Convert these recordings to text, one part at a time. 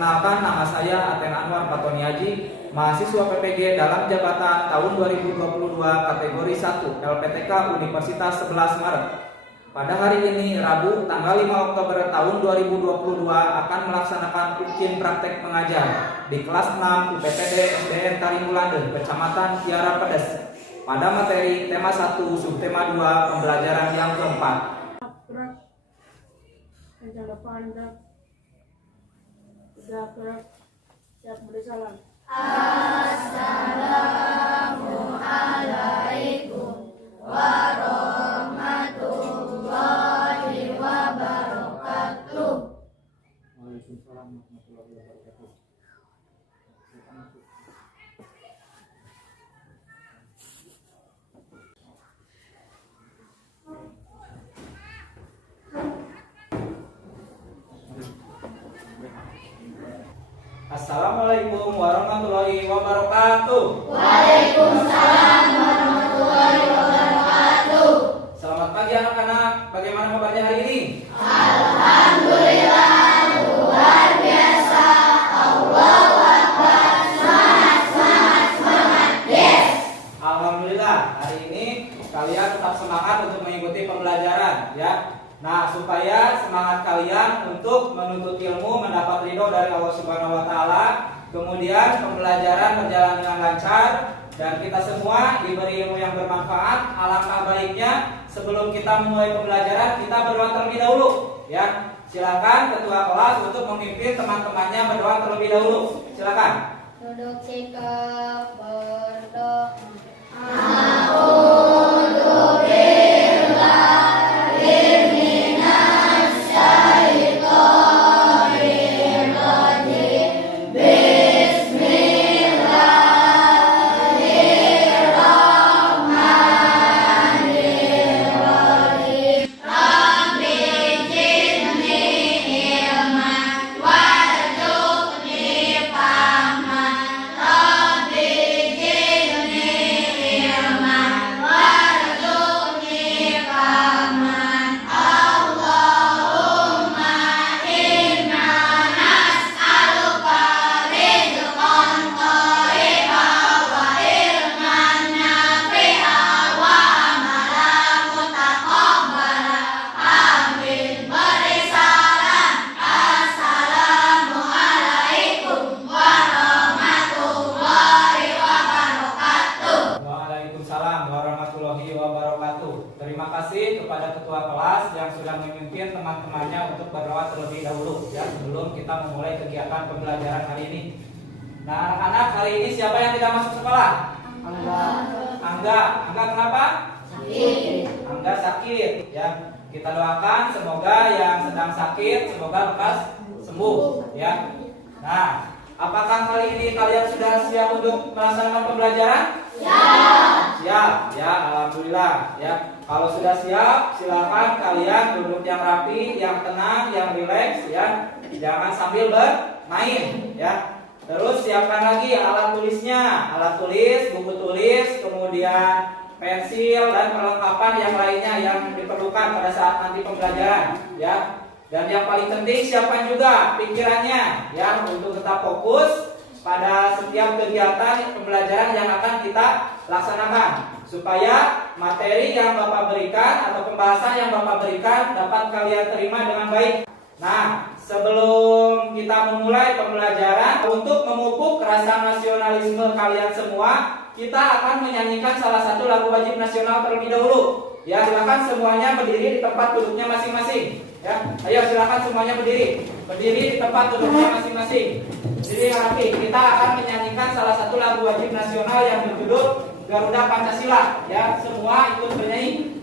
Perkenalkan, nama saya Aten Anwar Patoniaji, mahasiswa PPG dalam jabatan tahun 2022 kategori 1 LPTK Universitas 11 Maret. Pada hari ini, Rabu, tanggal 5 Oktober tahun 2022 akan melaksanakan ujian praktek mengajar di kelas 6 UPTD SDN Tarimulande, Kecamatan Kiara Pedes, pada materi tema 1, subtema 2, pembelajaran yang keempat. Assalamualaikum warahmatullahi wabarakatuh. Waalaikumsalam warahmatullahi wabarakatuh. Assalamualaikum warahmatullahi wabarakatuh. Waalaikumsalam warahmatullahi wabarakatuh. Selamat pagi anak-anak. Bagaimana kabarnya hari ini? Alhamdulillah, luar biasa. Allahu Akbar. Semangat, yes. Alhamdulillah, hari ini kalian tetap semangat untuk mengikuti pembelajaran, ya. Nah, supaya semangat kalian untuk menuntut ilmu, mendapat ridho dari Allah Subhanahu wa taala, kemudian pembelajaran berjalan dengan lancar dan kita semua diberi ilmu yang bermanfaat. Alangkah baiknya sebelum kita memulai pembelajaran kita berdoa terlebih dahulu, ya. Silakan ketua kelas untuk memimpin teman-temannya berdoa terlebih dahulu. Silakan. Duduk sikap berdoa. Terima kasih kepada ketua kelas yang sudah memimpin teman-temannya untuk berdoa terlebih dahulu, ya, sebelum kita memulai kegiatan pembelajaran hari ini. Nah, anak-anak, hari ini siapa yang tidak masuk sekolah? Angga kenapa? Sakit. Angga sakit, ya. Kita doakan semoga yang sedang sakit semoga lekas sembuh, ya. Nah, apakah kali ini kalian sudah siap untuk melaksanakan pembelajaran? Siap, ya, alhamdulillah, ya. Kalau sudah siap, silakan kalian duduk yang rapi, yang tenang, yang rileks, ya. Jangan sambil bermain, ya. Terus siapkan lagi alat tulisnya, alat tulis, buku tulis, kemudian pensil dan perlengkapan yang lainnya yang diperlukan pada saat nanti pembelajaran, ya. Dan yang paling penting siapkan juga pikirannya, ya, untuk tetap fokus pada setiap kegiatan pembelajaran yang akan kita laksanakan, supaya materi yang Bapak berikan atau pembahasan yang Bapak berikan dapat kalian terima dengan baik. Nah, sebelum kita memulai pembelajaran, untuk memupuk rasa nasionalisme kalian semua, kita akan menyanyikan salah satu lagu wajib nasional terlebih dahulu. Ya, silakan semuanya berdiri di tempat duduknya masing-masing. Ya, ayo silakan semuanya berdiri di tempat duduknya masing-masing. Berdiri rapi. Kita akan menyanyikan salah satu lagu wajib nasional yang berjudul Garuda Pancasila. Ya, semua ikut bernyanyi.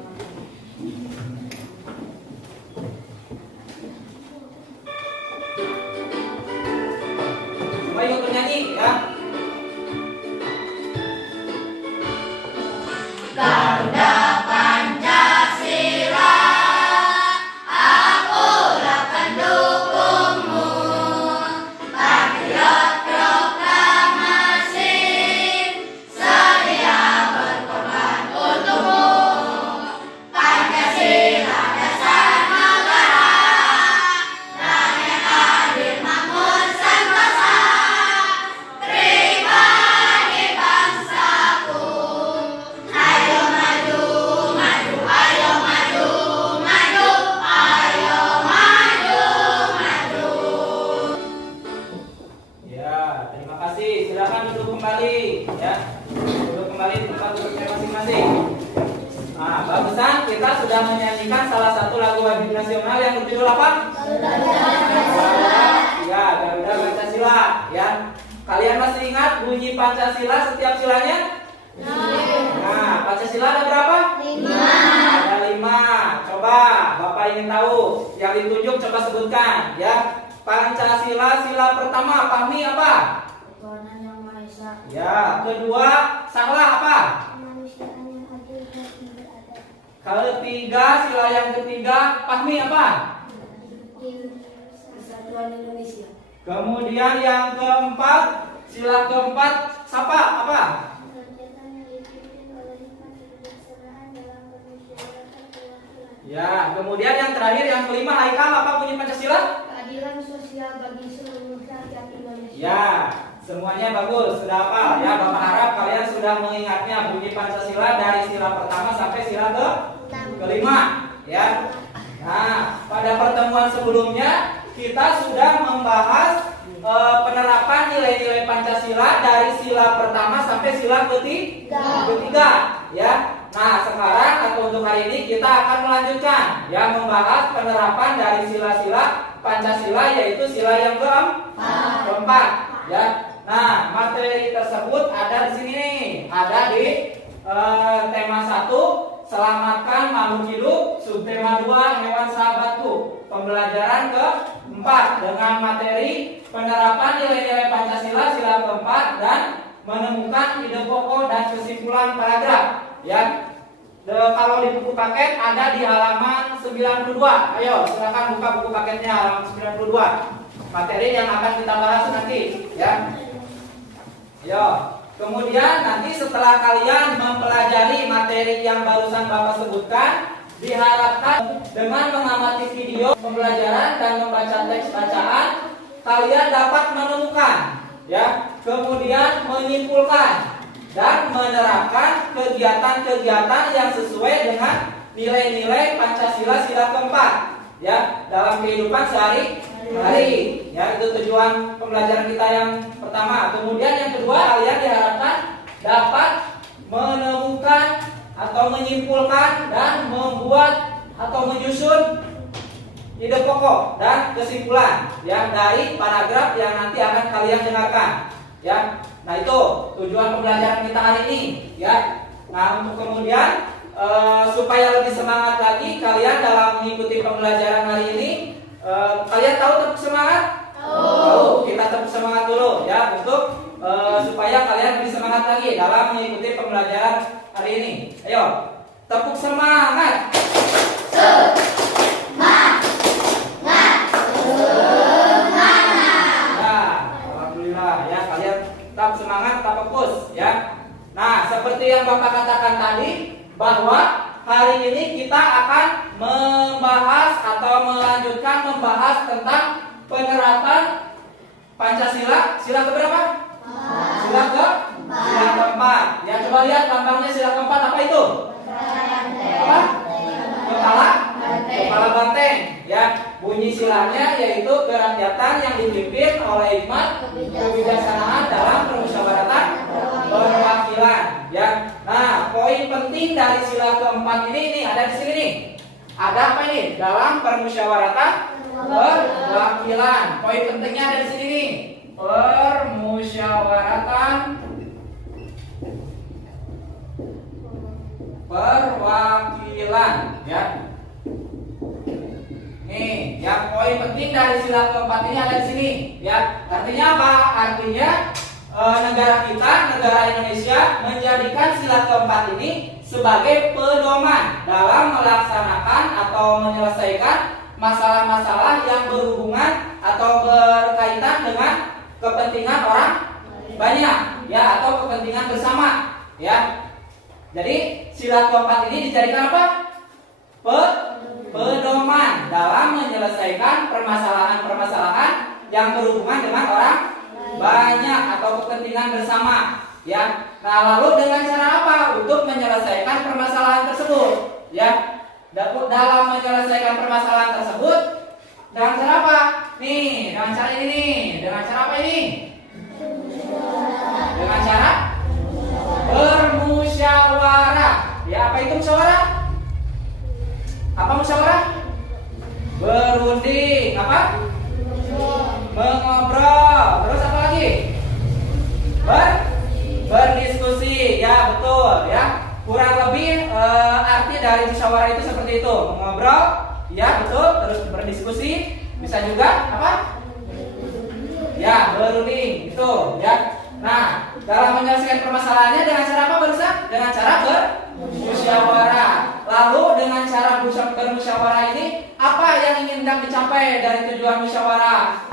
Semua ikut bernyanyi, ya. Garuda Pancasila, akulah pendukungmu. Patriot proklamasi, sedia berkorban untukmu. kasih. Silakan duduk kembali, ya. Duduk kembali di tempat duduknya masing-masing. Nah, barusan kita sudah menyanyikan salah satu lagu wajib nasional yang berjudul apa? Ya, Garuda Pancasila. Ya, kalian masih ingat bunyi Pancasila setiap silanya? Nah, Pancasila ada berapa? 5. Ada 5. Coba, Bapak ingin tahu. Yang ditunjuk coba sebutkan, ya. Pancasila sila pertama, pahmi apa? Ketuhanan yang Maha Esa. Ya, kedua, salah apa? Kemanusiaan yang adil dan beradab. Ketiga, sila yang ketiga, pahmi apa? Kesatuan Indonesia. Kemudian yang keempat, sila keempat, sapa apa? Kegiatan yang dipimpin oleh hikmat kebijaksanaan dalam permusyawaratan perwakilan. Ya, kemudian yang terakhir, yang kelima, Haikal, apa bunyi Pancasila? Keadilan sosial bagi seluruh rakyat Indonesia. Ya, semuanya bagus, sudah hafal ya. Bapak harap kalian sudah mengingatnya bunyi Pancasila dari sila pertama sampai sila kelima, ya. Nah, pada pertemuan sebelumnya kita sudah membahas penerapan nilai-nilai Pancasila dari sila pertama sampai sila ketiga, ya. Nah, sekarang atau untuk hari ini kita akan melanjutkan, ya, membahas penerapan dari sila-sila Pancasila, yaitu sila yang keempat, ya. Nah, materi tersebut ada di sini nih, ada di tema 1, selamatkan makhluk hidup, subtema 2, hewan sahabatku. Pembelajaran ke-4 dengan materi penerapan nilai-nilai Pancasila sila keempat dan menemukan ide pokok dan kesimpulan paragraf, ya. Kalau di buku paket ada di halaman 92. Ayo, silakan buka buku paketnya halaman 92. Materi yang akan kita bahas nanti, ya. Ayo. Kemudian nanti setelah kalian mempelajari materi yang barusan Bapak sebutkan, diharapkan dengan mengamati video pembelajaran dan membaca teks bacaan, kalian dapat menemukan, ya, kemudian menyimpulkan dan menerapkan kegiatan-kegiatan yang sesuai dengan nilai-nilai Pancasila sila keempat, ya, dalam kehidupan sehari-hari. Ya, itu tujuan pembelajaran kita yang pertama. Kemudian yang kedua, kalian diharapkan dapat menemukan atau menyimpulkan dan membuat atau menyusun ide pokok dan kesimpulan, ya, dari paragraf yang nanti akan kalian dengarkan, ya. Nah, itu tujuan pembelajaran kita hari ini, ya. Nah, untuk kemudian supaya lebih semangat lagi kalian dalam mengikuti pembelajaran hari ini, kalian tahu tepuk semangat? Tahu. Kita tepuk semangat dulu, ya, untuk supaya kalian lebih semangat lagi dalam mengikuti pembelajaran hari ini. Ayo, tepuk semangat. Tetap semangat, tetap fokus, ya. Nah, seperti yang Bapak katakan tadi, bahwa hari ini kita akan membahas atau melanjutkan membahas tentang penerapan Pancasila sila keberapa? Sila keempat. Ya, coba lihat lambangnya sila keempat apa itu? Apa? Kepala banteng, ya. Bunyi silanya yaitu kerakyatan yang dipimpin oleh hikmat kebijaksanaan dalam permusyawaratan perwakilan, ya. Nah, poin penting dari sila keempat ini ada di sini nih. Ada apa ini? Dalam permusyawaratan perwakilan. Poin pentingnya ada di sini nih. Permusyawaratan perwakilan, ya. Nih, yang poin penting dari sila keempat ini ada di sini, ya. Artinya apa? Artinya negara kita, negara Indonesia menjadikan sila keempat ini sebagai pedoman dalam melaksanakan atau menyelesaikan masalah-masalah yang berhubungan atau berkaitan dengan kepentingan orang banyak, ya, atau kepentingan bersama, ya. Jadi sila keempat ini dijadikan apa? Pedoman dalam menyelesaikan permasalahan-permasalahan yang berhubungan dengan orang banyak atau kepentingan bersama, ya. Nah, lalu dengan cara apa untuk menyelesaikan permasalahan tersebut, ya? Dalam menyelesaikan permasalahan tersebut dengan cara apa? Nih, dengan cara ini nih. Dengan cara apa ini? kurang lebih arti dari musyawarah itu seperti itu, mengobrol, ya betul, terus berdiskusi, bisa juga apa? Ya, berunding, itu, ya. Nah, dalam menyelesaikan permasalahannya dengan cara apa barusan? Dengan cara bermusyawarah. Lalu dengan cara bermusyawarah ini, apa yang ingin dicapai dari tujuan musyawarah?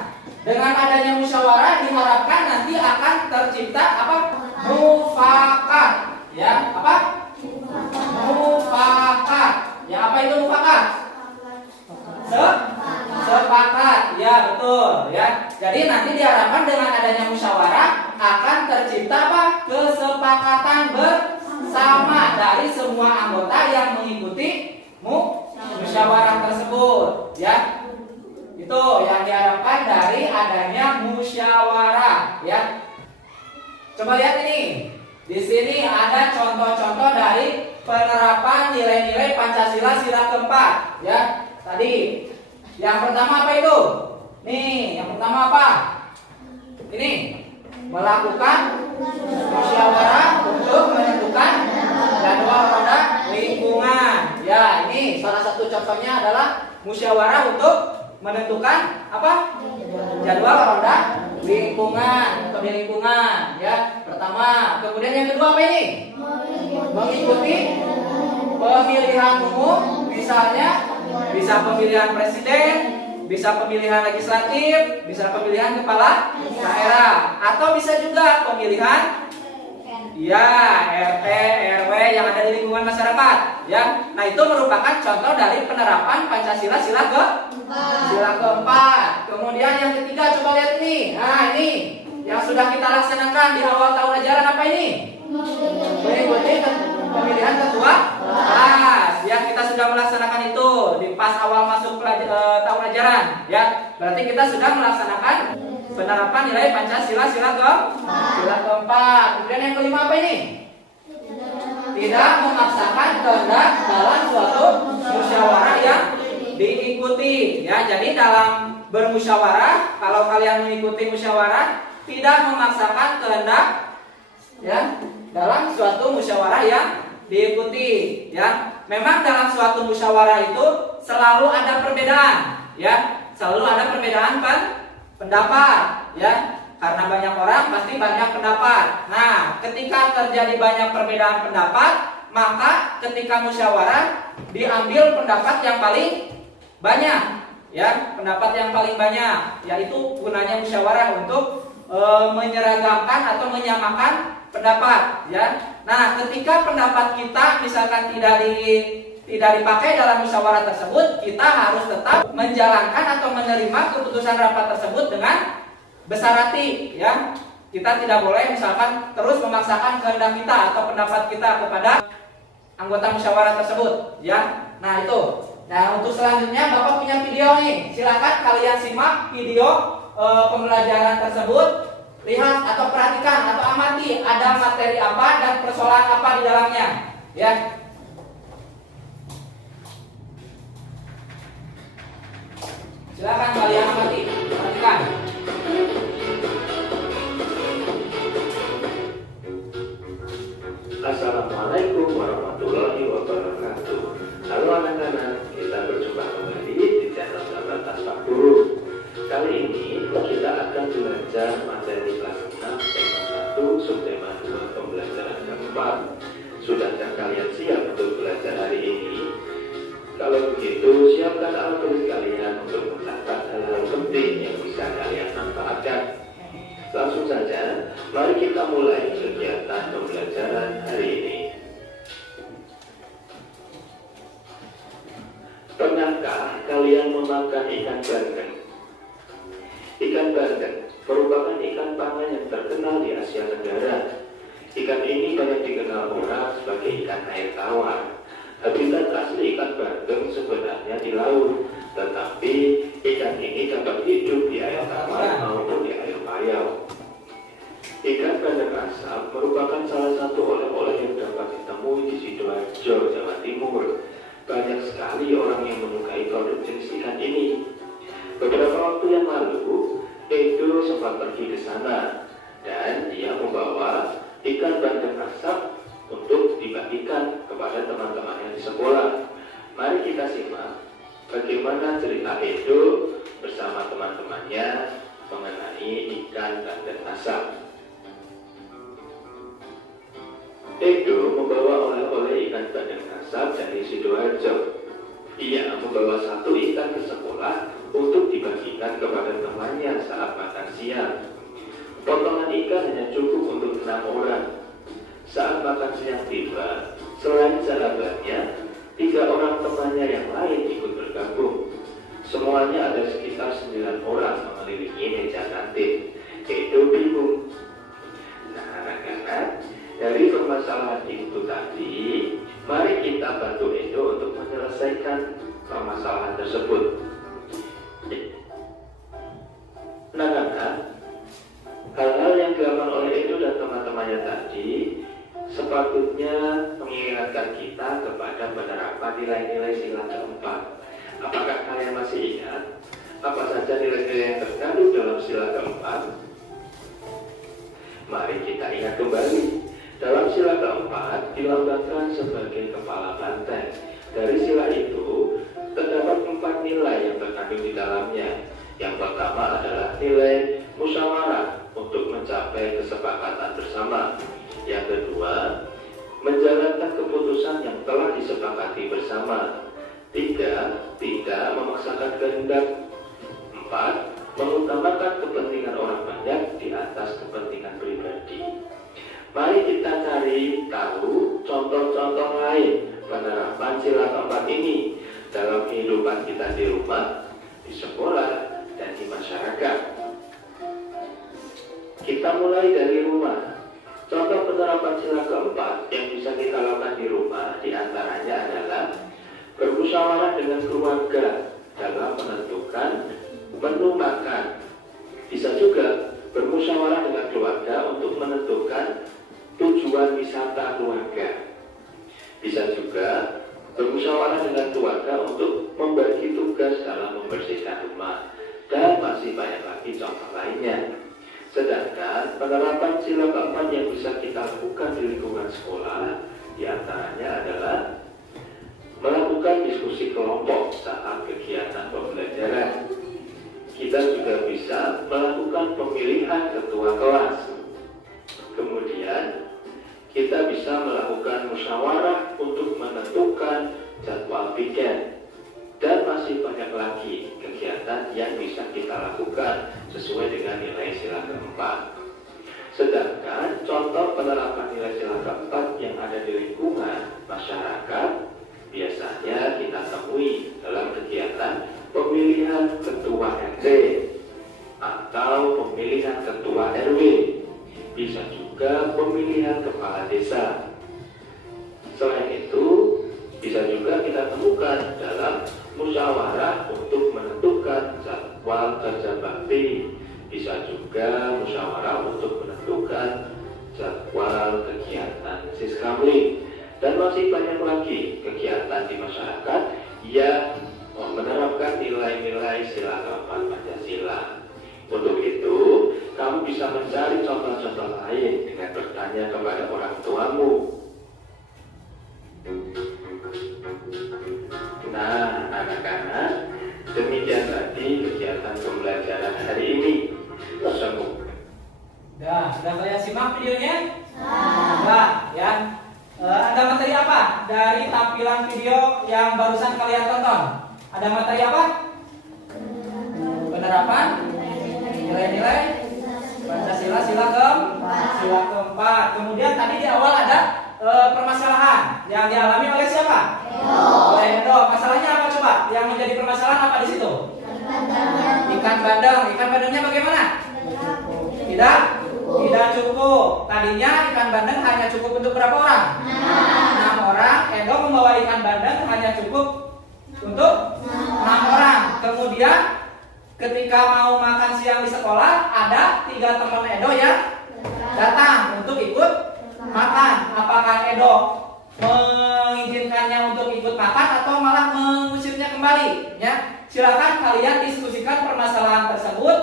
Dengan adanya musyawarah diharapkan nanti akan tercipta apa? Mufakat. Ya, apa? Mufakat. Ya, apa itu mufakat? Sepakat. Ya, betul, ya. Jadi nanti diharapkan dengan adanya musyawarah akan tercipta apa? Kesepakatan bersama dari semua anggota yang mengikuti musyawarah tersebut, ya. Itu yang diharapkan dari adanya musyawarah, ya. Coba lihat ini. Di sini ada contoh-contoh dari penerapan nilai-nilai Pancasila sila keempat, ya. Tadi yang pertama apa itu? Nih, yang pertama apa? Ini melakukan musyawarah untuk menentukan jadwal ronda lingkungan. Ya, ini salah satu contohnya adalah musyawarah untuk menentukan apa? Jadwal ronda lingkungan, kebun lingkungan, ya. Pertama, kemudian yang kedua apa ini? Mengikuti pemilihan umum, misalnya bisa pemilihan presiden, bisa pemilihan legislatif, bisa pemilihan kepala daerah, atau bisa juga pemilihan ya RT, RW yang ada di lingkungan masyarakat, ya. Nah, itu merupakan contoh dari penerapan Pancasila sila keempat. Kemudian yang ketiga, coba lihat ini. Nah, ini yang sudah kita laksanakan di awal tahun ajaran apa ini? Mengikuti pemilihan ketua kelas. Ya, kita sudah melaksanakan itu di pas awal masuk tahun ajaran, ya. Berarti kita sudah melaksanakan penerapan nilai Pancasila sila keempat. Kemudian yang kelima apa ini? Tidak memaksakan kehendak dalam suatu musyawarah yang diikuti, ya. Jadi dalam bermusyawarah, kalau kalian mengikuti musyawarah, tidak memaksakan kehendak, ya, dalam suatu musyawarah yang diikuti, ya. Memang dalam suatu musyawarah itu selalu ada perbedaan, ya. Selalu ada perbedaan pendapat, ya. Karena banyak orang pasti banyak pendapat. Nah, ketika terjadi banyak perbedaan pendapat, maka ketika musyawarah diambil pendapat yang paling banyak, ya. Pendapat yang paling banyak, yaitu gunanya musyawarah untuk menyeragamkan atau menyamakan pendapat, ya. Nah, ketika pendapat kita misalkan tidak dipakai dalam musyawarah tersebut, kita harus tetap menjalankan atau menerima keputusan rapat tersebut dengan besar hati, ya. Kita tidak boleh misalkan terus memaksakan kehendak kita atau pendapat kita kepada anggota musyawarah tersebut, ya. Nah, itu. Nah, untuk selanjutnya Bapak punya video nih. Silakan kalian simak video pembelajaran tersebut. Lihat atau perhatikan atau amati ada materi apa dan persoalan apa di dalamnya, ya. Silakan kalian amati, perhatikan. Assalamualaikum warahmatullahi wabarakatuh. Halo anak-anak, kita berjumpa kembali di channel Sahabat Aspak Guru. Kali ini kita akan belajar materi kelas 6 tema 1 subtema 2 pembelajaran keempat. Sudahkah kalian siap untuk belajar hari ini? Kalau begitu, siapkan alat tulis kalian untuk mencatat hal-hal penting yang bisa kalian manfaatkan. Langsung saja, mari kita mulai kegiatan pembelajaran hari ini. Pernahkah kalian memakan ikan bandeng? Ikan bandeng merupakan ikan pangan yang terkenal di Asia Tenggara. Ikan ini banyak dikenal orang sebagai ikan air tawar. Habitat asli ikan bandeng sebenarnya di laut, tetapi ikan ini dapat hidup di air tawar maupun di air payau. Ikan bandeng asap merupakan salah satu oleh-oleh yang dapat ditemui di Sidoarjo, Jawa Timur. Banyak sekali orang yang menyukai produk jenis ikan ini. Beberapa waktu yang lalu, Edo sempat pergi ke sana dan dia membawa ikan bandeng asap untuk dibagikan kepada teman-temannya di sekolah. Mari kita simak bagaimana cerita Edo bersama teman-temannya mengenai ikan bandeng asap. Edo membawa oleh-oleh ikan bandeng asap dari Sidoarjo. Ia membawa satu ikan ke sekolah untuk dibagikan kepada temannya saat makan siang. Potongan ikan hanya cukup untuk 6 orang. Saat makan siang tiba, selain sahabatnya, 3 orang temannya yang lain ikut bergabung. Semuanya ada sekitar 9 orang mengelilingi meja kantin. Edo bingung. Nah, anak-anak, dari permasalahan itu tadi, mari kita bantu Edo untuk menyelesaikan permasalahan tersebut. Anak-anak, hal-hal yang dilakukan oleh Edo dan teman-temannya tadi sepatutnya mengingatkan kita kepada penerapan nilai-nilai sila keempat. Apakah kalian masih ingat apa saja nilai-nilai yang terkandung dalam sila keempat? Mari kita ingat kembali. Dalam sila keempat dilambangkan sebagai kepala banteng. Dari sila itu terdapat 4 nilai yang terkandung di dalamnya. Yang pertama adalah nilai musyawarah untuk mencapai kesepakatan bersama. Yang kedua, menjalankan keputusan yang telah disepakati bersama. 3, tidak memaksakan kehendak. 4, mengutamakan kepentingan orang banyak di atas kepentingan pribadi. Mari kita cari tahu contoh-contoh lain penerapan sila keempat ini dalam kehidupan kita di rumah, di sekolah, dan di masyarakat. Kita mulai dari rumah. Contoh penerapan sila keempat yang bisa kita lakukan di rumah diantaranya adalah bermusyawarah dengan keluarga dalam menentukan menu makan. Bisa juga bermusyawarah dengan keluarga untuk menentukan tujuan wisata keluarga. Bisa juga bermusyawarah dengan keluarga untuk membagi tugas dalam membersihkan rumah, dan masih banyak lagi contoh lainnya. Sedangkan penerapan sila keempat yang bisa kita lakukan di lingkungan sekolah diantaranya adalah melakukan diskusi kelompok saat kegiatan pembelajaran. Kita juga bisa melakukan pemilihan ketua kelas. Kemudian kita bisa melakukan musyawarah untuk menentukan jadwal weekend. Dan masih banyak lagi kegiatan yang bisa kita lakukan sesuai dengan nilai sila keempat. Sedangkan contoh penerapan nilai sila keempat yang ada di lingkungan masyarakat biasanya kita temui dalam kegiatan pemilihan ketua RT atau pemilihan ketua RW. Bisa juga pemilihan kepala desa. Selain itu, bisa juga kita temukan dalam musyawarah untuk menentukan jadwal kerja bakti. Bisa juga musyawarah untuk menentukan jadwal kegiatan siskamling. Dan masih banyak lagi kegiatan di masyarakat yang menerapkan nilai-nilai sila keempat Pancasila. Untuk itu, kamu bisa mencari contoh-contoh lain dengan bertanya kepada orang tuamu. Nah, anak-anak, demikian tadi kegiatan pembelajaran hari ini. Sudah kalian simak videonya? Sudah, ya. Ada materi apa dari tampilan video yang barusan kalian tonton? Ada materi apa? Penerapan nilai-nilai Pancasila sila keempat. Kemudian tadi di awal ada permasalahan yang dialami oleh siapa? Oleh Edo. Masalahnya apa coba? Yang menjadi permasalahan apa di situ? Ikan bandeng. Ikan bandengnya bagaimana? Tidak cukup. Tadinya ikan bandeng hanya cukup untuk berapa orang? 6 orang. Edo membawa ikan bandeng hanya cukup untuk 6 orang. Kemudian ketika mau makan siang di sekolah, ada 3 teman Edo yang datang untuk ikut makan. Apakah Edo mengizinkannya untuk ikut makan atau malah mengusirnya kembali? Ya, silakan kalian diskusikan permasalahan tersebut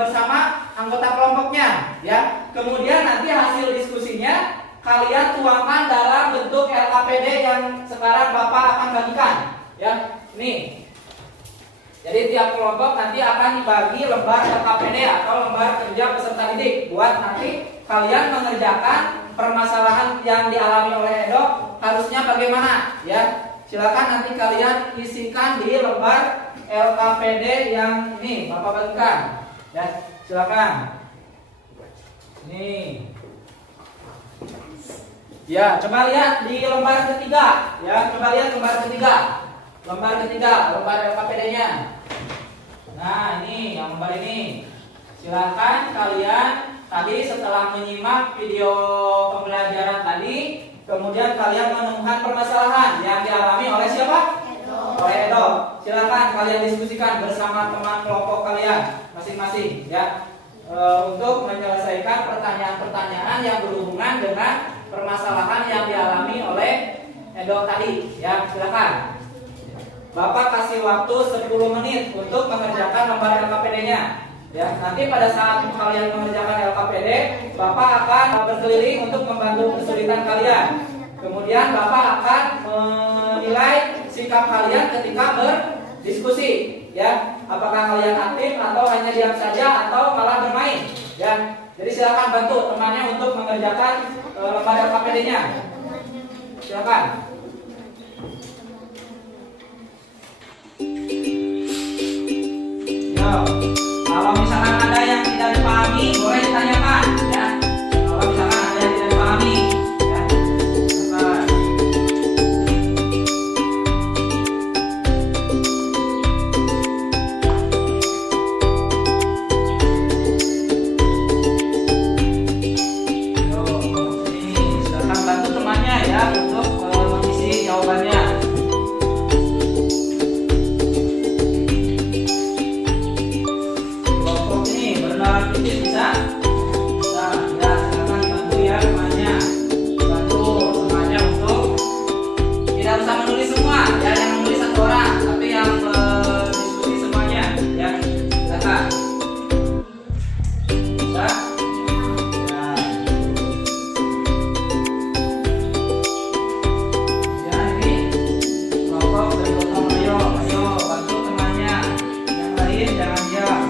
bersama anggota kelompoknya. Ya, kemudian nanti hasil diskusinya kalian tuangkan dalam bentuk LKPD yang sekarang Bapak akan bagikan. Ya, nih. Jadi tiap kelompok nanti akan dibagi lembar LKPD atau lembar kerja peserta didik buat nanti kalian mengerjakan permasalahan yang dialami oleh Edo harusnya bagaimana, ya. Silakan nanti kalian isikan di lembar LKPD yang ini Bapak bagikan, ya. Silakan. Nih. Ya, coba lihat di lembar ketiga, ya. Coba lihat lembar ketiga. Lembar ketiga, lembar LKPD-nya. Nah, ini yang lembar ini. Silakan kalian tadi setelah menyimak video pembelajaran tadi, kemudian kalian menemukan permasalahan yang dialami oleh siapa? Oleh Edo. Silakan kalian diskusikan bersama teman kelompok kalian masing-masing, ya, untuk menyelesaikan pertanyaan-pertanyaan yang berhubungan dengan permasalahan yang dialami oleh Edo tadi, ya. Silakan. Bapak kasih waktu 10 menit untuk mengerjakan lembar LKPD-nya. Ya, nanti pada saat kalian mengerjakan LKPD, Bapak akan berkeliling untuk membantu kesulitan kalian. Kemudian Bapak akan menilai sikap kalian ketika berdiskusi, ya. Apakah kalian aktif atau hanya diam saja atau malah bermain, ya. Jadi silakan bantu temannya untuk mengerjakan lembar LKPD-nya. Silakan. Yo. Kalau misalkan ada yang tidak dipahami, boleh ditanyakan, ya. Kalau misalkan ada yang tidak dipahami, ya. Silakan. Yo, ini silakan bantu temannya, ya, untuk mengisi jawabannya. Bisa? Bisa, ya, silakan dibantu ya temannya. Bantu temannya untuk tidak usah menulis semua, ya, yang menulis satu orang, tapi yang diskusi semuanya, ya. Silakan. Bisa? Ya. Ya, ini kelompok bergotong royong, ayo bantu temannya. Yang lain jangan diam.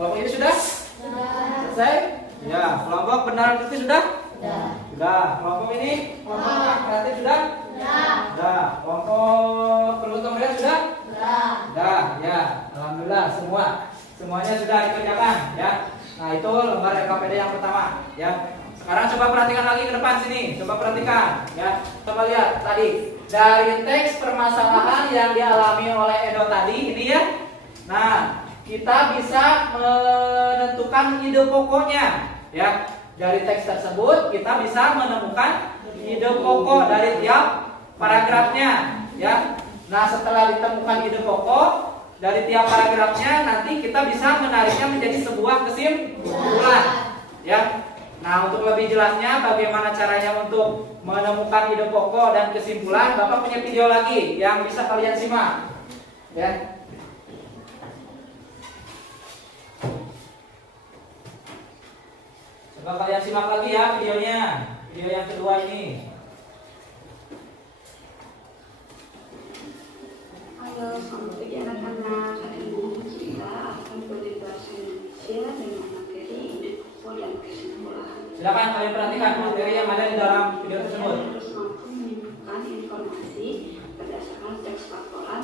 Kelompok ini sudah? Selesai? Ya, kelompok benar itu sudah? Sudah. Kelompok ini? Kreatif sudah? Sudah. Kelompok bergotong royong sudah? Sudah. Ya, alhamdulillah semuanya sudah dikerjakan, ya. Nah, itu lembar LKPD yang pertama, ya. Sekarang coba perhatikan lagi ke depan sini. Coba perhatikan, ya. Coba lihat tadi dari teks permasalahan yang dialami oleh Edo tadi ini, ya. Nah, kita bisa menentukan ide pokoknya, ya. Dari teks tersebut kita bisa menemukan ide pokok dari tiap paragrafnya, ya. Nah, setelah ditemukan ide pokok dari tiap paragrafnya, nanti kita bisa menariknya menjadi sebuah kesimpulan, ya. Nah, untuk lebih jelasnya bagaimana caranya untuk menemukan ide pokok dan kesimpulan, Bapak punya video lagi yang bisa kalian simak, ya. Coba kalian simak lagi ya videonya. Video yang kedua ini. Halo, selamat pagi anak-anak. Hari ini kita akan belajar bahasa Indonesia dengan materi ide pokok dan kesimpulan. Silakan kalian perhatikan materi yang ada di dalam video tersebut. Kalian harus mampu menyebutkan informasi berdasarkan teks laporan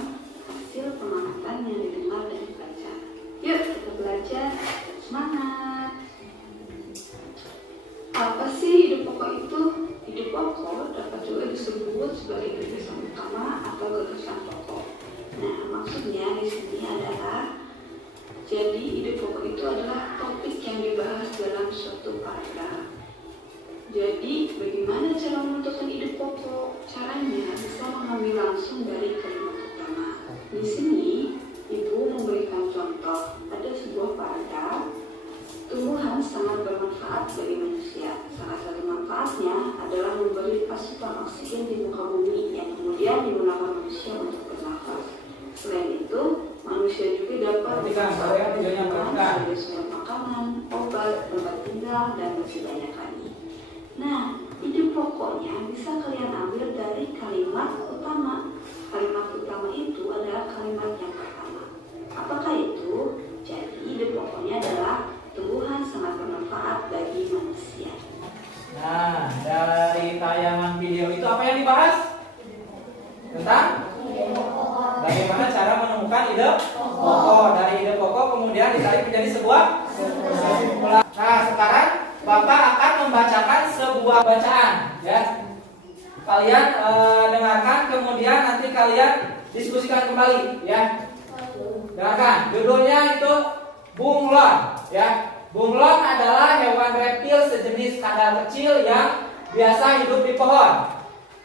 hasil pengamatan yang didengar dan dibaca. Yuk kita belajar. Semangat! Apa sih ide pokok itu? Ide pokok dapat juga disebut sebagai gagasan utama atau gagasan pokok. Nah, maksudnya di sini adalah jadi ide pokok itu adalah topik yang dibahas dalam suatu paragraf. Jadi, bagaimana cara menentukan ide pokok? Caranya bisa mengambil langsung dari kalimat utama. Di sini, Ibu memberikan contoh. Ada sebuah paragraf, tumbuhan sangat bermanfaat bagi manusia. Salah satu manfaatnya adalah memberi asupan oksigen di muka bumi yang kemudian digunakan manusia untuk bernafas. Selain itu, manusia juga dapat sebagai sumber makanan, obat, tempat tinggal, dan masih banyak lagi. Nah, ide pokoknya bisa kalian ambil dari kalimat utama. Kalimat utama itu adalah kalimat yang pertama. Apakah itu? Jadi, ide pokoknya adalah tumbuhan sangat bermanfaat bagi manusia. Nah, dari tayangan video itu apa yang dibahas? Tentang bagaimana cara menemukan ide pokok. Dari ide pokok kemudian ditarik menjadi sebuah kesimpulan. Nah, sekarang Bapak akan membacakan sebuah bacaan, ya. Kalian dengarkan, kemudian nanti kalian diskusikan kembali, ya. Dengarkan. Judulnya itu bunglon, ya. Bunglon adalah hewan reptil sejenis kadal kecil yang biasa hidup di pohon.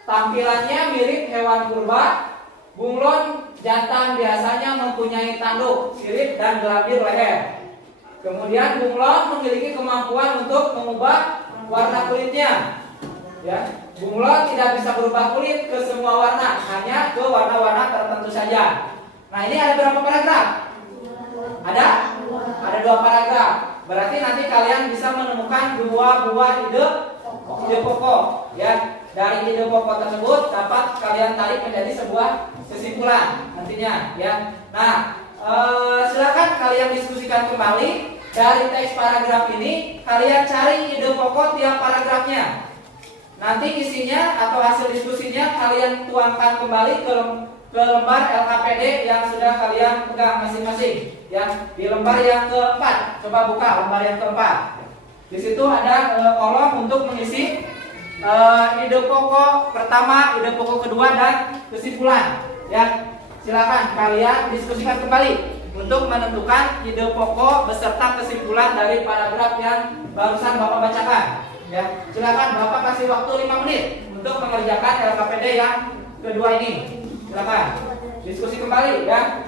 Tampilannya mirip hewan purba. Bunglon jantan biasanya mempunyai tanduk, sirip, dan gelambir leher. Kemudian bunglon memiliki kemampuan untuk mengubah warna kulitnya. Ya, bunglon tidak bisa berubah kulit ke semua warna, hanya ke warna-warna tertentu saja. Nah, ini ada berapa paragraf? Ada 2 paragraf. Berarti nanti kalian bisa menemukan 2 buah ide pokok, ya. Dari ide pokok tersebut dapat kalian tarik menjadi sebuah kesimpulan nantinya, ya. Nah, silakan kalian diskusikan kembali dari teks paragraf ini. Kalian cari ide pokok tiap paragrafnya. Nanti isinya atau hasil diskusinya kalian tuangkan kembali ke lembar LKPD yang sudah kalian pegang masing-masing, ya. Di lembar yang keempat, coba buka lembar yang keempat. Di situ ada kolom untuk mengisi ide pokok pertama, ide pokok kedua, dan kesimpulan, ya. Silakan kalian diskusikan kembali untuk menentukan ide pokok beserta kesimpulan dari paragraf yang barusan Bapak bacakan, ya. Silakan Bapak kasih waktu 5 menit untuk mengerjakan LKPD yang kedua ini. Silakan diskusi kembali, ya.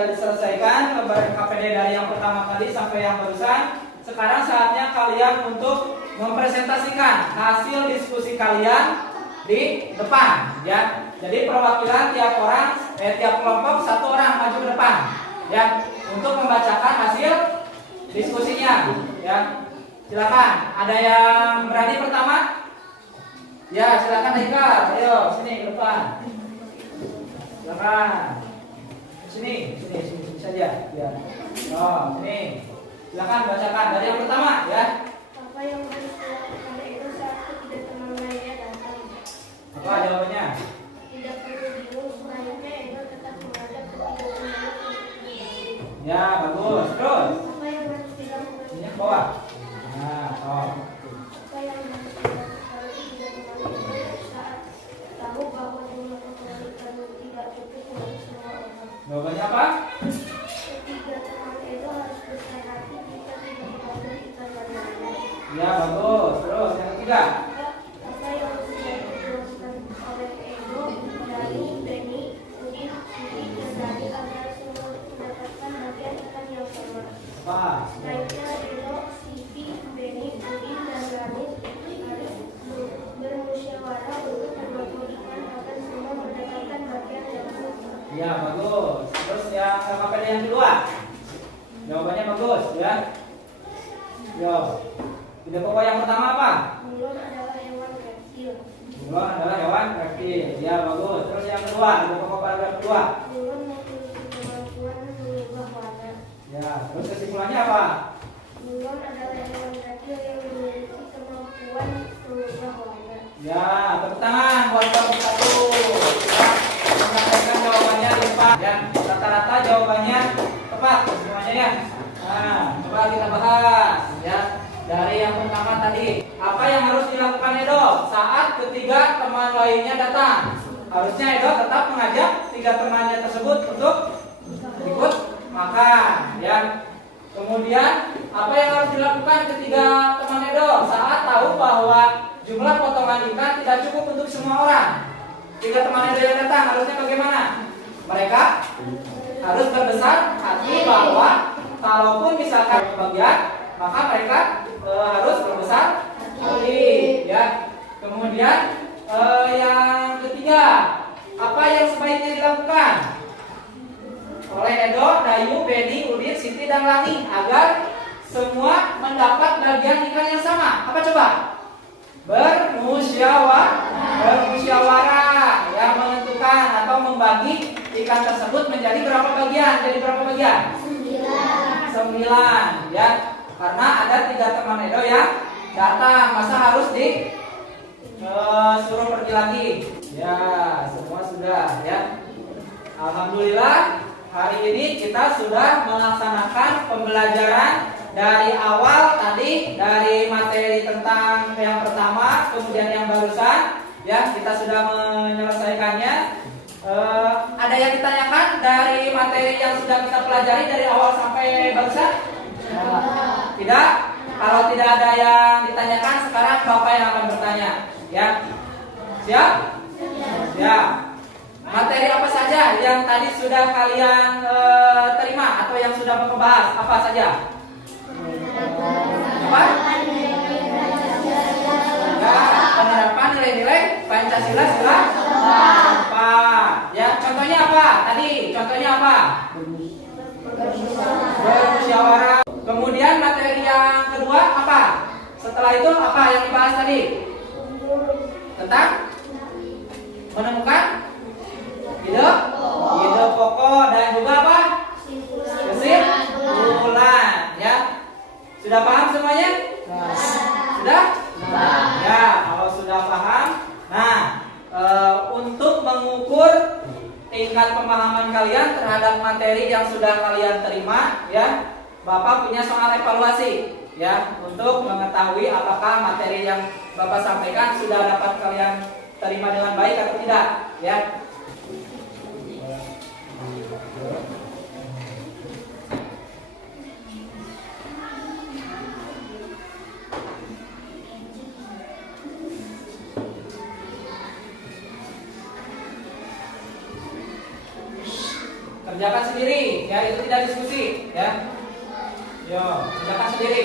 Diselesaikan lembar KPD dari yang pertama tadi sampai yang barusan. Sekarang saatnya kalian untuk mempresentasikan hasil diskusi kalian di depan, ya. Jadi perwakilan tiap kelompok 1 orang maju ke depan, ya, untuk membacakan hasil diskusinya, ya. Silakan. Ada yang berani pertama? Ya, silakan Haikal. Ayo sini ke depan. Silakan. Sini saja, ya. Oh, sini. Silakan bacakan dari yang pertama, ya. Apa yang harus dilakukan itu saat tidak teman lainnya datang? Apa jawabannya? Tidak perlu bingung, selanjutnya Edo tetap menghadap ke pintu bagus ya. Yo. Ide pokok yang pertama apa? Bunglon adalah hewan reptil. Bunglon adalah hewan reptil. Ya, bagus. Terus yang kedua, ide pokok paragraf kedua. Bunglon memiliki kemampuan mengubah warna. Ya, terus kesimpulannya apa? Bunglon adalah hewan reptil yang memiliki kemampuan mengubah warna. Ya, tepuk tangan buat kelompok satu. Ya, menyampaikan jawabannya di depan. Ya, rata-rata jawabannya tepat semuanya ya. Nah, coba kita bahas ya. Dari yang pertama tadi, apa yang harus dilakukan Edo saat ketiga teman lainnya datang? Harusnya Edo tetap mengajak tiga temannya tersebut untuk ikut makan ya. Kemudian apa yang harus dilakukan ketiga teman Edo saat tahu bahwa jumlah potongan ikan tidak cukup untuk semua orang? Tiga teman Edo yang datang harusnya bagaimana? Mereka harus berbesar hati bahwa kalaupun misalkan kebagian, maka mereka harus berbesar hati ya. Kemudian yang ketiga, apa yang sebaiknya dilakukan oleh Edo, Dayu, Beni, Udin, Siti, dan Lani agar semua mendapat bagian ikan yang sama? Apa coba? Bermusyawarah yang menentukan atau membagi ikan tersebut menjadi berapa bagian? Jadi berapa bagian? 9 ya. Karena ada tiga teman Edo yang datang, masa harus suruh pergi lagi? Ya, semua sudah ya. Alhamdulillah hari ini kita sudah melaksanakan pembelajaran dari awal tadi, dari materi tentang yang pertama, kemudian yang barusan ya, kita sudah menyelesaikannya. Ada yang ditanyakan dari materi yang sudah kita pelajari dari awal sampai barusan? Tidak? Kalau tidak ada yang ditanyakan, sekarang Bapak yang akan bertanya ya. Siap? Ya. Materi apa saja yang tadi sudah kalian terima atau yang sudah Bapak bahas? Apa saja? Apa? Ya, penerapan nilai-nilai Pancasila sila apa? Ya, contohnya apa? Tadi contohnya apa? Bermusyawarah. Kemudian materi yang kedua apa? Setelah itu apa yang dibahas tadi? Tentang menemukan ide pokok dan juga apa? Kesimpulan ya. Sudah paham semuanya? Sudah? Ya, kalau sudah paham, nah untuk mengukur tingkat pemahaman kalian terhadap materi yang sudah kalian terima ya, Bapak punya soal evaluasi ya, untuk mengetahui apakah materi yang Bapak sampaikan sudah dapat kalian terima dengan baik atau tidak ya. Kerjakan sendiri ya, itu tidak diskusi ya. Yo, kerjakan sendiri.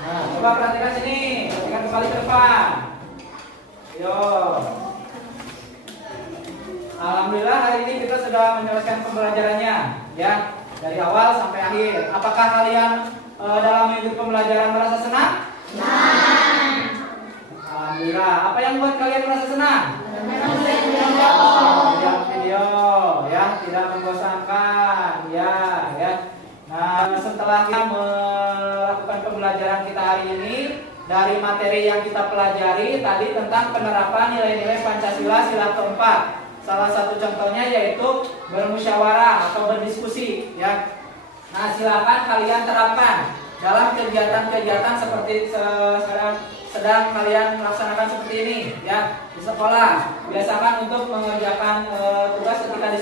Nah, coba perhatikan sini, perhatikan kembali ke depan. Yo. Alhamdulillah hari ini kita sudah menyelesaikan pembelajarannya ya, dari awal sampai akhir. Apakah kalian dalam mengikuti pembelajaran merasa senang? Alhamdulillah. Apa yang membuat kalian merasa senang? Lihat video ya, tidak membosankan ya. Nah, setelah kita melakukan pembelajaran kita hari ini dari materi yang kita pelajari tadi tentang penerapan nilai-nilai Pancasila sila keempat. Salah satu contohnya yaitu bermusyawarah atau berdiskusi ya. Nah, silakan kalian terapkan dalam kegiatan-kegiatan seperti sedang kalian melaksanakan seperti ini ya di sekolah. Biasakan untuk mengerjakan tugas ketika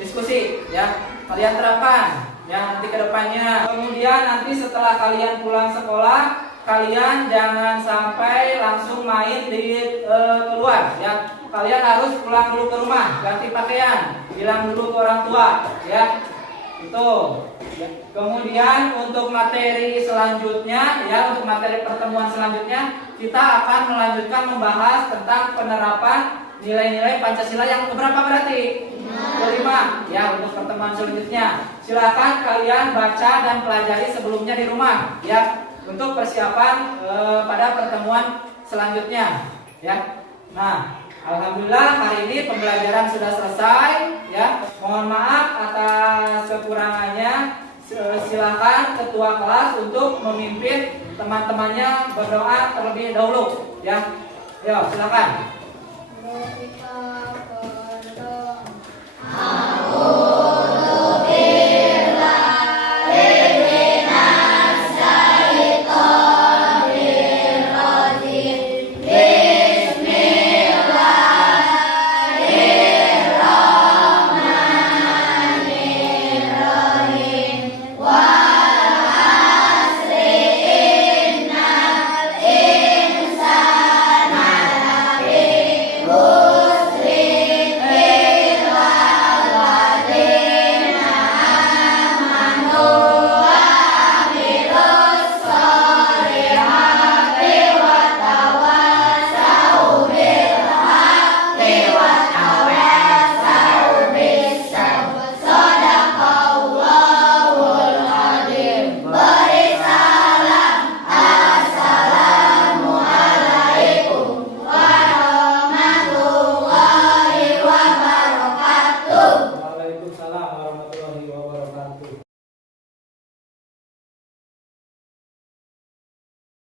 diskusi ya. Kalian terapkan ya nanti ke depannya. Kemudian nanti setelah kalian pulang sekolah, kalian jangan sampai langsung main di keluar ya. Kalian harus pulang dulu ke rumah, ganti pakaian, bilang dulu ke orang tua ya. Itu. Kemudian untuk materi selanjutnya ya, untuk materi pertemuan selanjutnya kita akan melanjutkan membahas tentang penerapan nilai-nilai Pancasila yang keberapa berarti? Kelima. Ya, untuk pertemuan selanjutnya silakan kalian baca dan pelajari sebelumnya di rumah ya, untuk persiapan pada pertemuan selanjutnya ya. Nah, alhamdulillah hari ini pembelajaran sudah selesai ya. Mohon maaf atas kekurangannya. Silakan ketua kelas untuk memimpin teman-temannya berdoa terlebih dahulu ya. Yo, silakan. Mereka berdoa.